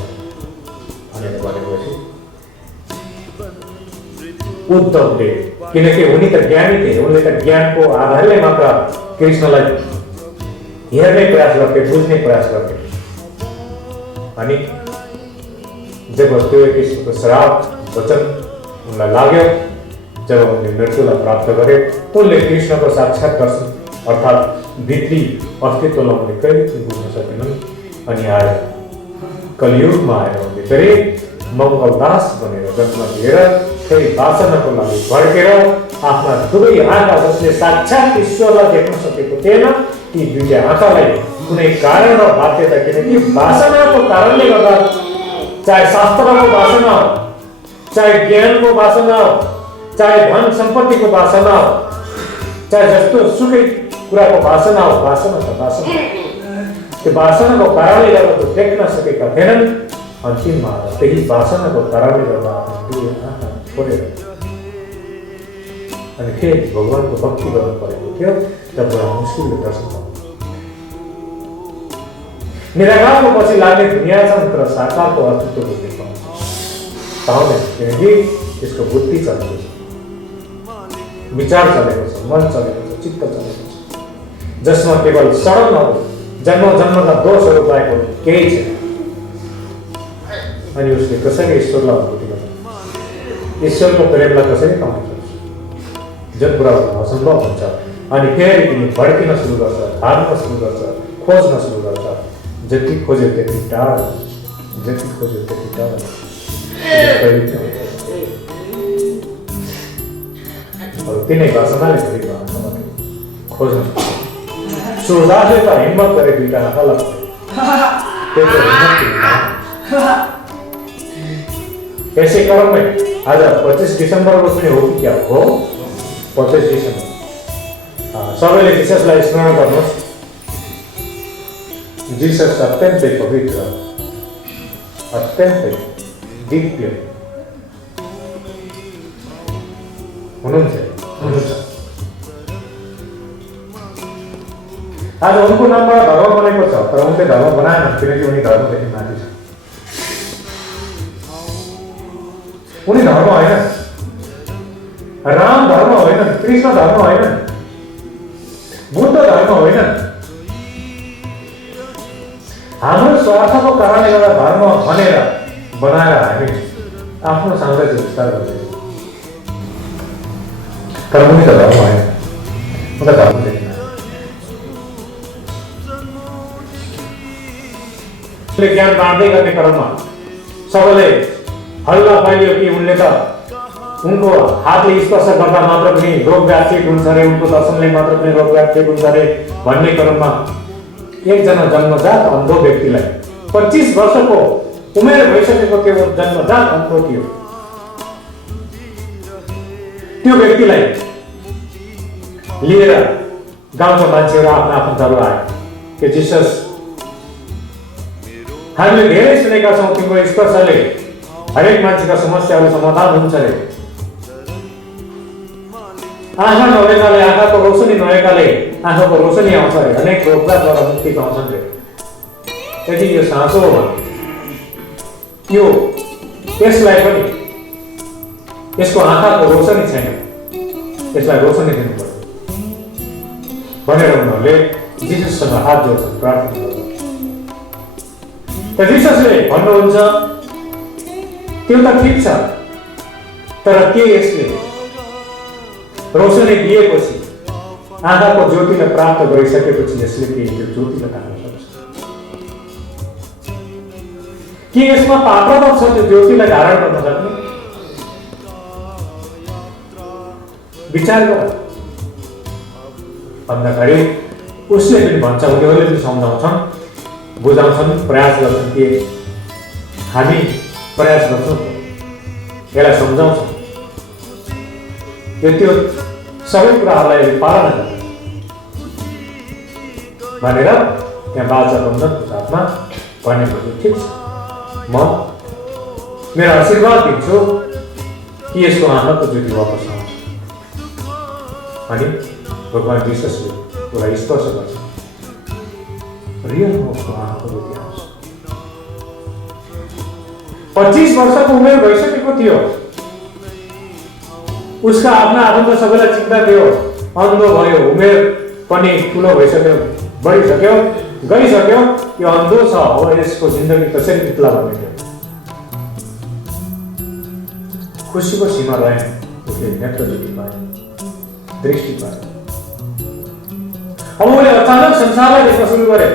भनेर भनेपछि उद्धवले, किनकि उनी त ज्ञानी थिए, उनले त ज्ञानको आधारले मात्र कृष्णलाई हेर्ने प्रयास गर्थे, बुझ्ने प्रयास गर्थे। अनि जब त्यो किसिमको श्राप वचन उनलाई लाग्यो, जब उनले मृत्युलाई प्राप्त गरे, उनले कृष्णको साक्षात दर्शन अर्थात् भित्री अस्तित्वलाई उनले कहिले पनि बुझ्न सकेनन्। अनि आएर कलियुगमा आएर उनले फेरि मङ्गलदास बनेर जन्म लिएर फेरि वासनाको लागि भड्केर आफ्ना दुवै आँखा, जसले साक्षात ईश्वरलाई देख्न सकेको थिएन, ती दुईटा आँखालाई कुनै कारण र बाध्यता, किनकि वासनाको कारणले गर्दा, चाहे शास्त्रको वासना हो, चाहे ज्ञानको वासना हो, चाहे धन सम्पत्तिको वासना हो, चाहे जस्तो सुकै कुराको वासना हो, वासना त वासना, त्यो वासनाको कारणले गर्दा त्यो देख्न सकेका थिएनन्। अन्तिममा त्यही वासनाको कारणले गर्दा दुई आँखा छोडेर अनि फेरि भगवानको भक्ति गर्नु परेको थियो। जब बडा मुस्किलले दर्शन पाउनु, निराकारको पछि लाग्ने दुनियाँ छ, तर साकारको अस्तित्व बुझ्ने पाउँदैन, किनकि त्यसको बुद्धि चलेको छ, विचार चलेको छ, मन चलेको छ, चित्त चलेको छ, जसमा केवल सडकमा जन्म जन्मका दोषहरू पाएको केही छैन। अनि उसले कसरी ईश्वरलाई अनुभूति गर्छ, ईश्वरको प्रेमलाई कसरी पाउन सक्छ? जुन कुरा असम्भव हुन्छ। अनि फेरि तिमी भड्किन सुरु गर्छ, हार्न सुरु गर्छ, खोज्न सुरु गर्छ। जति खोज्यो त्यति टाढा, जति खोज्यो त्यति टाढा। तिनै वासनाले गरेको आँखामा खोज्न सूरदासले त हिम्मत गरे दुईटा आँखालाई, यसै क्रममै आज 25 डिसेम्बरको पनि हो कि क्या हो? 25 डिसेम्बर सबैले जिससलाई स्मरण गर्नुहोस्। जिसस अत्यन्तै पवित्र, अत्यन्तै दिव्य हुनुहुन्छ। आज उनको नामबाट धर्म बनेको छ, तर उनले धर्म बनाएन, किनकि उनी धर्मदेखि माथि छ। उनी धर्म होइन, राम धर्म होइन, कृष्ण धर्म होइन, बुद्ध धर्म होइन। हाम्रो स्वार्थको कारणले गर्दा धर्म भनेर बनाएर हामी आफ्नो साम्राज्य विस्तार गर्दैछौँ। तर उनी त धर्म होइन, उनका धर्म देखिन। ज्ञान बाँड्दै गर्ने क्रममा सबैले हल्ला फैलियो कि उनले त उनको हातले स्पर्श गर्दा मात्र पनि रोगव्याध ठिक हुन्छ अरे, उनको दर्शनले मात्र पनि रोगव्याध ठिक हुन्छ अरे भन्ने क्रममा एकजना जन्मजात अन्धो व्यक्तिलाई 25 वर्षको उमेर भइसकेको त्यो जन्मजात अन्धो थियो, त्यो व्यक्तिलाई लिएर गाउँका मान्छेहरू आफ्ना आफन्तहरू आए कि जिसस, हामीले धेरै सुनेका छौँ तिम्रो स्पर्शले हरेक मान्छेका समस्याहरू समाधान हुन्छ अरे, आँखा नभएकाले आँखाको रोशनी नभएकाले आँखाको रोशनी आउँछ अरे, अनेक रोगबाट मुक्ति पाउँछन् रे। यदि यो साँचो हो यो यसलाई पनि यसको आँखाको रोशनी छैन, यसलाई रोशनी दिनु पर्यो भनेर उनीहरूले जिसससँग हात जोड्छन्, प्रार्थना गर्छन्। त जिससले भन्नुहुन्छ त्यो त ठिक छ, तर के यसले रोशनी दिएपछि आँखाको ज्योतिलाई प्राप्त गरिसकेपछि यसले के त्यो ज्योतिलाई धार्न सक्छ? के यसमा पात्रता छ त्यो ज्योतिलाई धारण गर्न सक्ने? विचार गर। भन्दाखेरि उसले पनि भन्छ, उनीहरूले पनि सम्झाउँछन्, बुझाउँछन्, प्रयास गर्छन् कि हामी प्रयास गर्छौँ, यसलाई सम्झाउँछौँ, त्यो सबै कुराहरूलाई पालना गर्छ भनेर त्यहाँ बाचा बन्धनको साथमा भनेको ठिक छ, म मेरो आशीर्वाद दिन्छु कि यसको आँखाको ज्योति वापस आउँछ। अनि भगवान जिससले उसलाई स्पर्श गर्छ, रियलमा उसको आँखाको ज्योति आउँछ। 25 वर्षको उमेर भइसकेको थियो, उसका आफ्ना आफन्त सबैलाई चिन्ता थियो, अन्धो भयो, उमेर पनि ठुलो भइसक्यो, बढिसक्यो, गइसक्यो, यो अन्धो छ, हो यसको जिन्दगी कसरी बित्ला भन्ने थियो। खुसीको सीमा रहेन, उसले नेत्र ज्योति पाए, दृष्टि पाए। अब उसले अचानक संसारलाई देख्न सुरु गरे,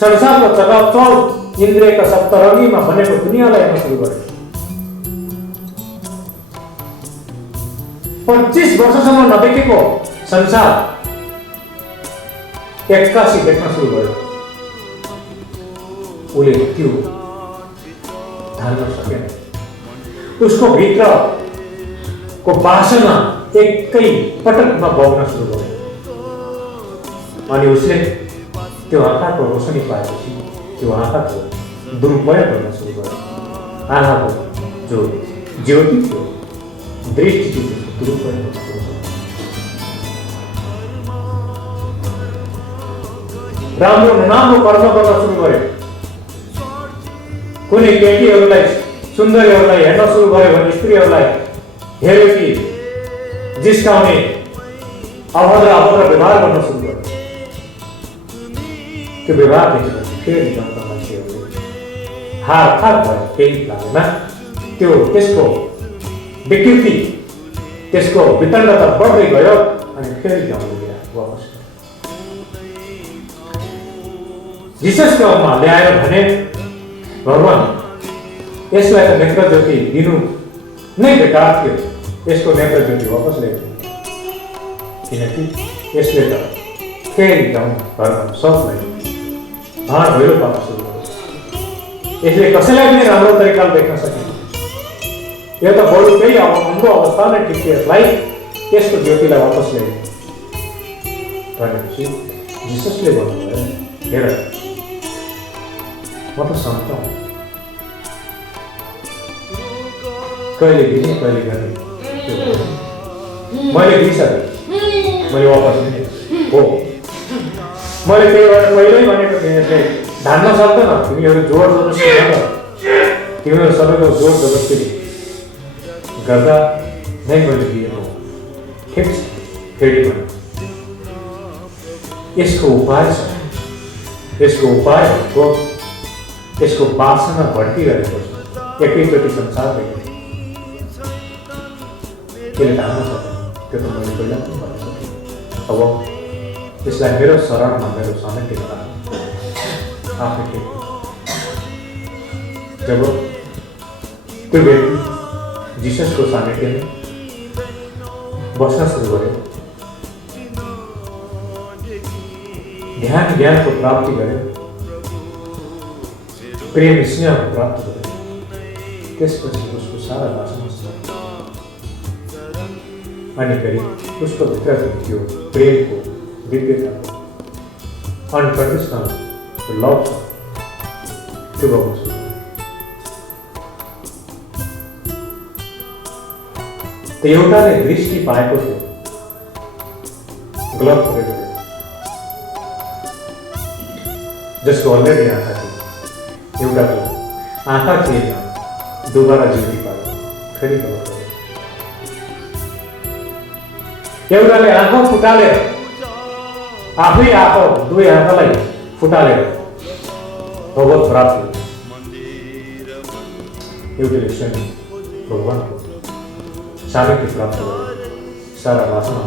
संसारको चकाचौध इन्द्रियका सप्तरङ्गीमा बनेको दुनियाँलाई हेर्न सुरु गरे। 25 वर्षसम्म नदेखेको संसार एक्कासी देख्न सुरु गर्यो। उसले त्यो धान्न सकेन, उसको भित्रको वासना एकै पटकमा बग्न सुरु गर्यो। अनि उसले त्यो आँखाको रोशनी पाएपछि त्यो आँखाको दुरुपयोग गर्न सुरु गर्यो। आँखाको जो ज्योति थियो, दृष्टि थियो, दुरुपयोग गर्न सुरु गर्यो। राम्रो नराम्रो कर्म गर्न सुरु गर्यो। कुनै केटीहरूलाई, सुन्दरीहरूलाई हेर्न सुरु गर्यो भने स्त्रीहरूलाई हेऱ्यो कि जिस्काउने अभद्र व्यवहार गर्न सुरु गर्यो। त्यो व्यवहार देखेपछि फेरि जनता मान्छेहरूले हार भयो, केही लागेन। त्यो त्यसको विकृति, त्यसको वितण्डता बढ्दै गयो अनि फेरि गाउँले वापस जिससको अघिमा ल्याएर भने, भगवान यसलाई त नेत्र ज्योति दिनु नै बेकार थियो, यसको नेत्र ज्योति वापस ल्याइदिनु, किनकि यसले त फेरि गाउँ घरमा सबलाई भाँड भैलो पार्न सुरु गर्यो। यसले कसैलाई पनि राम्रो तरिकाले देख्न सकेन। यो त बरु केही अन्धो अवस्था नै ठिक थियो, यसलाई यसको ज्योतिलाई वापस ल्याइदिनु भनेपछि जिससले भन्नुभयो, हेर म त सन्त हुँ, कहिले दिने कहिले गर्ने, मैले दिइसकेँ, मैले वापस दिने हो। मैले त्यही भएर पहिल्यै भनेको थिएँ, यसले धान्न सक्दैन, तिमीहरू जोड जबरजस्ती गर, तिमीहरू सबैको जोड जबरजस्ती गर्दा नै मैले दिएको हो। ठिक छ, फेरि भने यसको उपाय छ, यसको उपाय हो, यसको वासना भड्किरहेको छ, एकैचोटि संसार देखेको त्यसले धान्न सक्दैन, त्यो त मैले पहिला पनि भनेको थिएँ। अब यसलाई मेरो शरणमा, मेरो समेटेर आफै जब त्यो व्यक्ति जिससको सानिध्यमा बस्न सुरु गर्यो। ध्यान ज्ञानको प्राप्ति गर्यो, प्रेम स्नेहको प्राप्ति गर्यो। त्यसपछि उसको सारा वासना अनि फेरि उसको भित्र त्यो प्रेमको दिव्यताको अनकन्डिसनल लभ छ त्यो गर्नु सुरु गर्यो। त एउटाले दृष्टि पाएको थियो गलत परेको थियो, जसको अलरेडी आँखा थियो। एउटाको आँखा थिएन, दोबारा ज्योति पायो, फेरि गलत पऱ्यो। एउटाले आँखा फुटालेर आफै आँखा दुवै आँखालाई फुटालेर भगवत प्राप्ति, एउटाले स्वयं भगवानको सानिध्य प्राप्त गर्यो, सारा वासना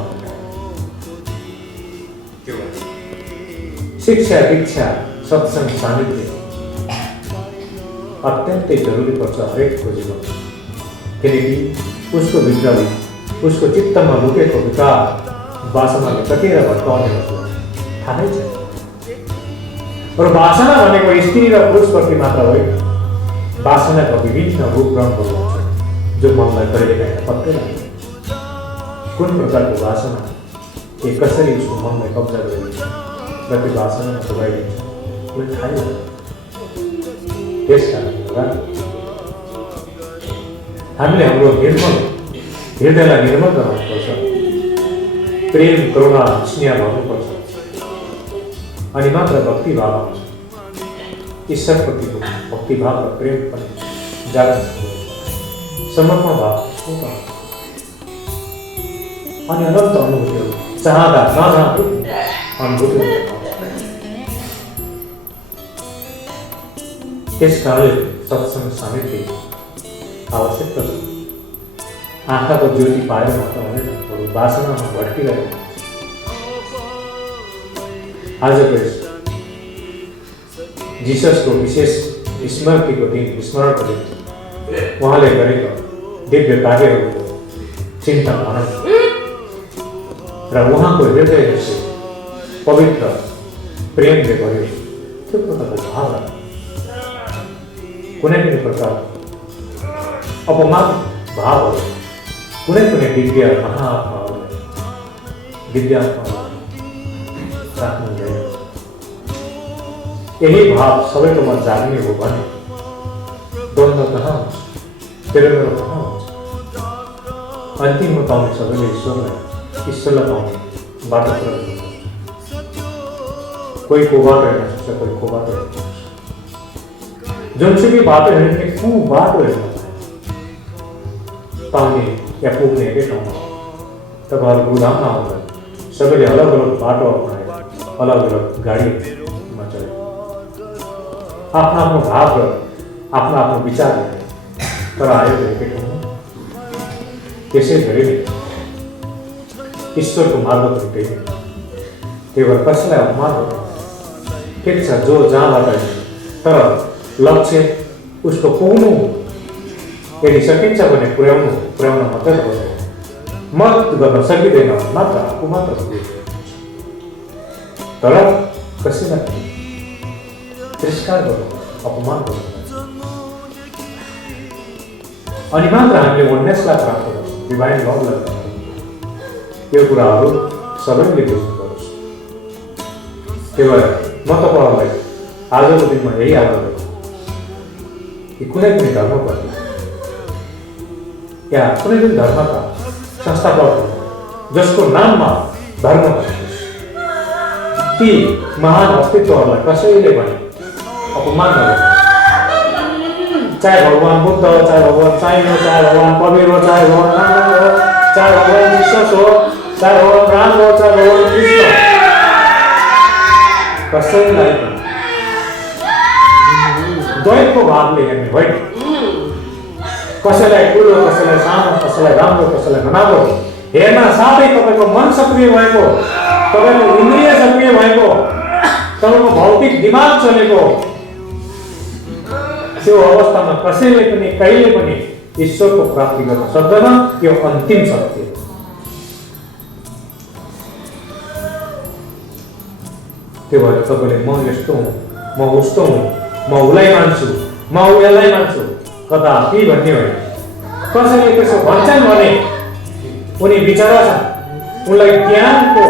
शिक्षा दीक्षा सत्संग सानिध्य अत्यन्तै जरुरी पर्छ हरेकको जीवन। किनकि उसको भित्र उसको चित्तमा लुकेको विकार वासनाले कतिवटा भट्काउने हुन्छ थाहै छैन। र वासना भनेको स्त्री र पुरुषप्रति मात्र होइन, वासनाका विभिन्न रूप रङहरू हुन्छ जो मनलाई कहिलेकाहीँ पक्कै लाग्छ। कुन प्रकारको वासना कसरी उसको मनलाई कब्जा गरिन्छ र त्यो वासनामा पुगाइदिन्छ उसले थाहै हुँदैन। त्यस कारणले गर्दा हामीले हाम्रो हृदयलाई निर्मल गराउनुपर्छ, प्रेम करुणा स्नेह भन्नुपर्छ, अनि मात्र भक्तिभाव आउँछ। ईश्वरप्रतिको भक्तिभाव र प्रेम पनि जागृत हुन्छ, समर्पण भाव अनि अनन्त अनुभूतिहरू चाहँदा नचाहँदै अनुभूति। त्यस कारणले सत्संग सानिध्य आवश्यक छ। आँखाको ज्योति पाएर मात्र हुँदैन, बरु वासनामा भट्किरहेको। आजको यस जिससको विशेष स्मृतिको दिन, स्मरणको दिन उहाँले गरेको दिव्य कार्यहरूको चिन्तन मनन र उहाँको हृदय जस्तो पवित्र प्रेमले गर्यो त्यो प्रकारको भावना कुनै पनि प्रकारको अपमान भावहरू कुनै पनि दिव्य महाआत्माहरूलाई राख्नु हुँदैन। यही भाव सबैकोमा जाग्ने हो भने द्वन्द्व कहाँ हुन्छ, प्रेम कहाँ हुन्छ। अन्तिममा पाउने सबैले ईश्वरलाई पाउने बाटो प्रयोग हुन्छ। कोही को बाटो हेर्न सक्छ, कोही को बाटो हेर्न सक्छ। जुनसुकै बाटो हेर्ने को बाटो हेर्न पाउने या पुग्ने एकै ठाउँमा। तपाईँहरू गुधाममा आउँदा सबैले अलग अलग बाटो अपनाए, अलग अलग गाडीमा चढे, आफ्नो आफ्नो भाव र आफ्नो आफ्नो विचार गरे, तर आयो एकै ठाउँमा। त्यसै गरी नै ईश्वरको मार्ग पनि त्यही। त्यही भएर कसैलाई अपमान गर्दैन। ठिक छ, जो जहाँबाट तर लक्ष्य उसको पुग्नु यदि सकिन्छ भने पुर्याउन मद्दत गर्दैन। मद्दत गर्न सकिँदैन मात्र आफू मात्र तर कसैलाई तिरस्कार गर्नु, अपमान गर्नु अनि मात्र हामीले उन्नसलाई प्राप्त गर्छौँ, डिभाइन लभलाई प्राप्त। यो कुराहरू सबैले बुझ्नुपर्छ। त्यही भएर म तपाईँहरूलाई आजको दिनमा यही आग्रह गर्छु कि कुनै पनि धर्मप्रति या कुनै पनि धर्मका संस्थापक जसको नाममा धर्म ती महान अस्तित्वहरूलाई कसैले पनि अपमान नगर्नु। चाहे भगवान बुद्ध हो, चाहे भगवान साई हो, चाहे भगवान कबीर हो, चाहे भगवान राम हो, चाहे भगवान जीसस हो, चाहे भगवान राम हो, चाहे भगवान कृष्ण, कसैलाई पनि द्वैतको भावले हेर्ने होइन। कसैलाई ठुलो, कसैलाई सानो, कसैलाई राम्रो, कसैलाई नराम्रो हेर्न साथै तपाईँको मन सक्रिय भएको, तपाईँको इन्द्रिय सक्रिय भएको, तपाईँको भौतिक दिमाग चलेको त्यो अवस्थामा कसैले पनि कहिले पनि ईश्वरको प्राप्ति गर्न सक्दैन। यो अन्तिम सत्य हो। त्यो भएर तपाईँले म यस्तो हुँ, म उस्तो हुँ, म उसलाई मान्छु, म उसलाई मान्छु कदापि भन्ने होइन। कसैले त्यसो भन्छन् भने उनी बिचरा छन्, उनलाई ज्ञानको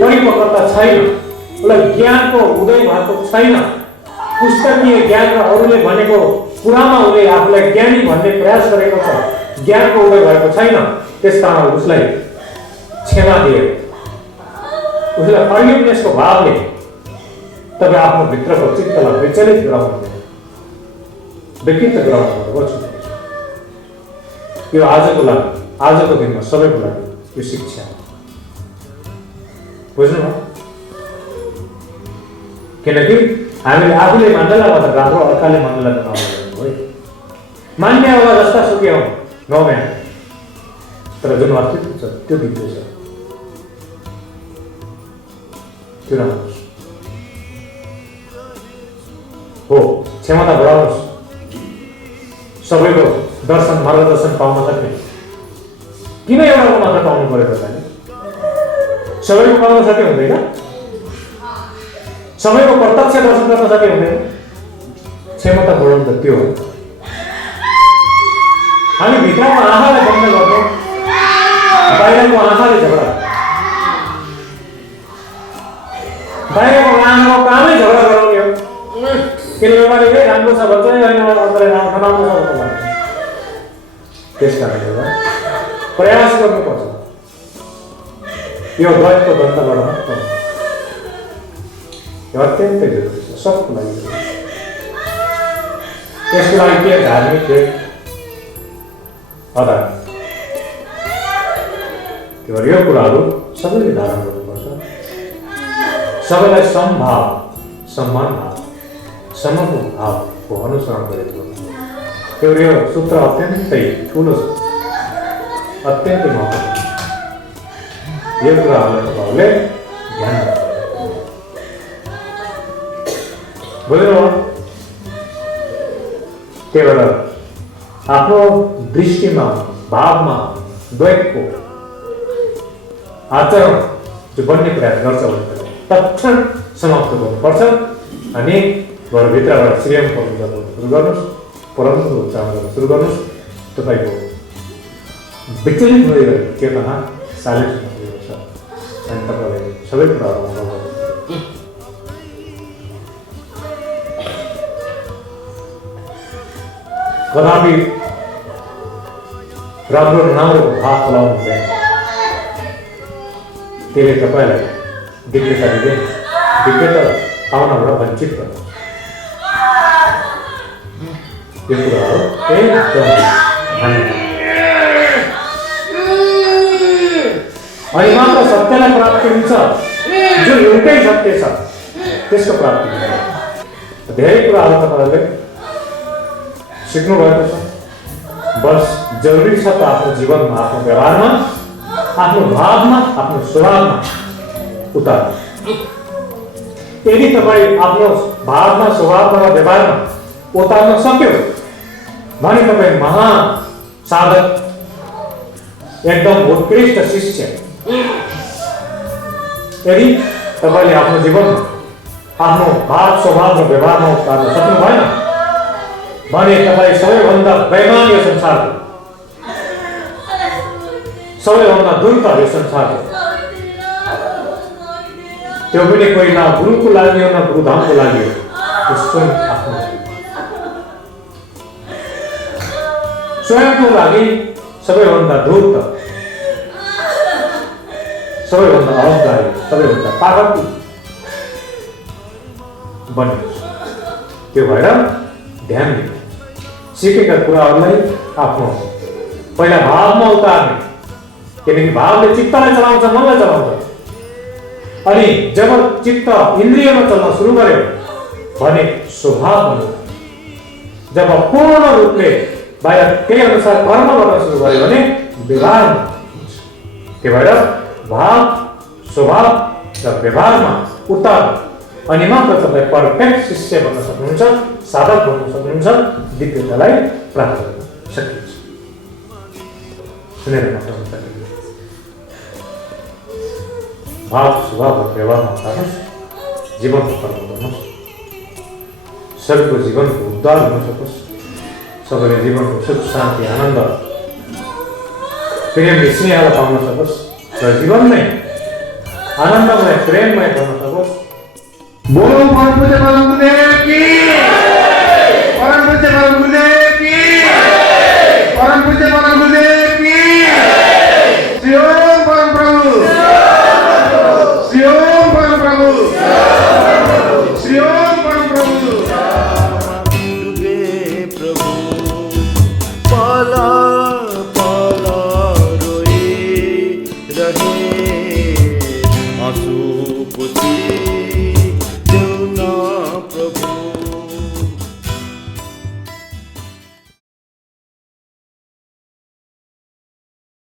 परिपक्वता छैन, उनलाई ज्ञानको उदय भएको छैन। पुस्तकीय ज्ञान र अरूले भनेको कुरामा उसले आफूलाई ज्ञानी भन्ने प्रयास गरेको छ, ज्ञानको उदय भएको छैन। त्यसकारण उसलाई क्षमा दिए, उसलाई फर्गिभनेसको भावले तपाईँ आफ्नो भित्रको चित्तलाई विचलित गराउनु, विकृत गराउनु। यो आजको लागि, आजको दिनमा सबैको लागि यो शिक्षा हो। बुझ्नुभयो? किनकि हामीले आफूले मान्दैला भन्दा राम्रो अर्काले मान्दैला नहुनु है। मान्ने होला जस्ता सुके हौ नौम्या, तर जुन अस्तित्व छ त्यो दिव्य छ, त्यो राम्रो हो। क्षमता बढाउनुहोस्, सबैको दर्शन मार्गदर्शन पाउन सक्ने। किन एउटाको मात्र पाउनु पर्यो तपाईँले? सबैको पाउन सके हुँदैन, सबैको प्रत्यक्ष दर्शन गर्न सके हुँदैन। क्षमता बढाउनु त त्यो हो। हामी भित्रको आँखालाई बन्द गर्छौँ, बाहिरको आँखाले झगडा, बाहिरको आँखाको कामै झगडा गराउने हो। किनभने राम्रो छ भन्छ होइन, नराम्रो छ भन्छ। त्यस कारणले गर्दा प्रयास गर्नुपर्छ यो द्वैतको दन्तबाट पर्छ। यो अत्यन्तै जरुरी छ सबको लागि। त्यसको लागि के धार्मिक आधार, त्यो भएर यो कुराहरू सबैले धारण गर्नुपर्छ। सबैलाई समभाव, सम्मान भाव, समको भावको अनुसरण गरेको त्यो यो सूत्र अत्यन्तै ठुलो छ, अत्यन्तै महत्त्वपूर्ण। यो कुराहरूलाई तपाईँहरूले ध्यान राख्नु। बुझ्नुभयो? त्यही भएर आफ्नो दृष्टिमा, भावमा द्वैतको आचरण जो बन्ने प्रयास गर्छ भने तत्क्षण समाप्त गर्नुपर्छ। अनि घरभित्रबाट श्रेयम पढ्नु सुरु गर्नुहोस्, परमको उच्चारण गर्न सुरु गर्नुहोस्। तपाईँको विचलित भइरहेको चेतना शालित हुनेछ अनि तपाईँले सबै कुराहरू अनुभव गर्नुहुन्छ। कदापि राम्रो नराम्रो भाव फलाउनु हुँदैन। त्यसले तपाईँलाई दिव्यता दिँदैन, दिव्यता पाउनबाट वञ्चित गर्छ। यो कुराहरू एकदम अनि मात्र सत्यलाई प्राप्ति हुन्छ। जो एउटै सत्य छ त्यसको प्राप्ति हुन्छ। धेरै कुराहरू तपाईँहरूले सिक्नु भएको छ। बस जरुरी छ त आफ्नो जीवनमा, आफ्नो व्यवहारमा, आफ्नो भावमा, आफ्नो स्वभावमा उतार। यदि तपाईँ आफ्नो भावमा, स्वभावमा र व्यवहारमा उतार्न सक्यो भने तपाईँ महान साधक, एकदम उत्कृष्ट शिष्य। यदि तपाईँले आफ्नो जीवनमा आफ्नो भाव, स्वभाव र व्यवहारमा उतार्न सक्नु भएन भने तपाईँ सबैभन्दा बेइमान यो संसारको, सबैभन्दा दुर्त यो संसारको, त्यो पनि कोही न गुरुको लागि हो न गुरुधामको लागि हो, स्वयं आफ्नो स्वयंको लागि सबैभन्दा धूर्त, सबैभन्दा अहङ्कारी, सबैभन्दा पागल बन्नुहोस्। त्यो भएर ध्यान दिनु, सिकेका कुराहरूलाई आफ्नो पहिला भावमा उतार्ने, किनकि भावले चित्तलाई चलाउँछ, मनलाई चलाउँछ। अनि जब चित्त इन्द्रियमा चल्न सुरु गर्यो भने स्वभाव बन्यो। जब पूर्ण रूपले बाहिर त्यही अनुसार कर्म गर्न सुरु गर्यो भने व्यवहार हुन्छ। त्यही भएर भाव, स्वभाव र व्यवहारमा उतार अनि मात्र तपाईँ पर्फेक्ट शिष्य बन्न सक्नुहुन्छ, साधक बन्न सक्नुहुन्छ, दिव्यतालाई प्राप्त गर्नुहुन्छ। सकिन्छ। सुनेर मात्र सकिन्छ। भाव स्वभाव र व्यवहारमा उतार्नुहोस्, जीवनको कर्म गर्नुहोस्, सबैको जीवनको उद्धार हुन सकोस्, सबैले जीवनको सुख शान्ति आनन्द प्रेम स्नेहलाई पाउन सकोस् र जीवनमै आनन्दमय प्रेममय गर्न सकोस्। बोलो परम पूज्य परम गुरुदेव की, परम पूज्य परम गुरुदेव